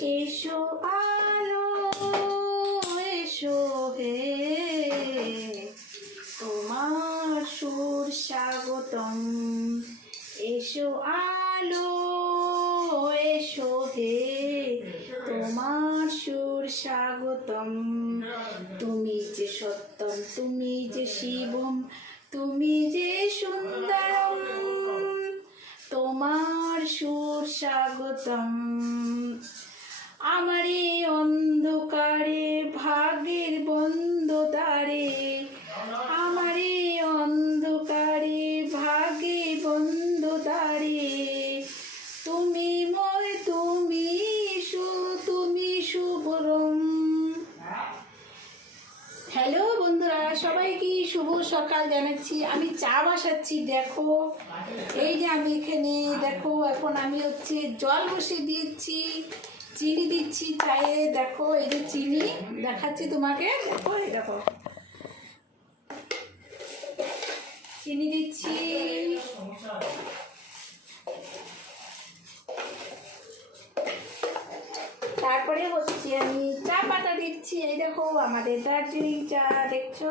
এসো আলো এসো হে তোমার সুর স্বাগতম। এসো আলো এসো হে তোমার সুর স্বাগতম। তুমি যে সত্যম, তুমি যে শিবম, তুমি যে সুন্দরম, তোমার সুর স্বাগতম। আমার এই অন্ধকারে ভাগের বন্ধ দ্বারে, আমার এই অন্ধকারে ভাগে বন্ধ দ্বারে, তুমি মই তুমি তুমি শুভরম। হ্যালো বন্ধুরা, সবাইকে শুভ সকাল জানাচ্ছি। আমি চা বসাচ্ছি, দেখো এই যে আমি এখানে দেখো এখন আমি জল বসিয়ে দিচ্ছি, চিনি দিচ্ছি চায়ে। দেখো এই যে চিনি দেখাচ্ছি তোমাকে, দেখো এই দেখো চিনি দিচ্ছি। তারপরে আমি চা পাতা দিচ্ছি। এই দেখো আমাদের দার্জিলিং চা, দেখছো?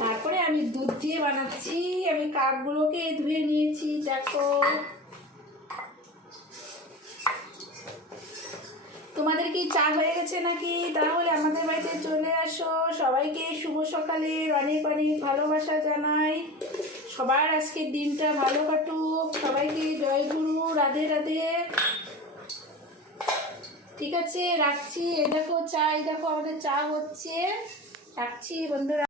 তারপরে আমি দুধ দিয়ে বানাচ্ছি। আমি কাপগুলোকে ধুয়ে নিয়েছি, দেখো। তোমাদের কি চা হয়ে গেছে নাকি? তাহলে আমাদের বাড়িতে চলে আসো। সবাইকে শুভ সকালের অনেক অনেক ভালোবাসা জানাই। সবার আজকের দিনটা ভালো কাটুক। সবাইকে জয় গুরু, রাধে রাধে। ঠিক আছে, রাখছি। এই দেখো চা, এই দেখো আমাদের চা হচ্ছে। রাখছি বন্ধুরা।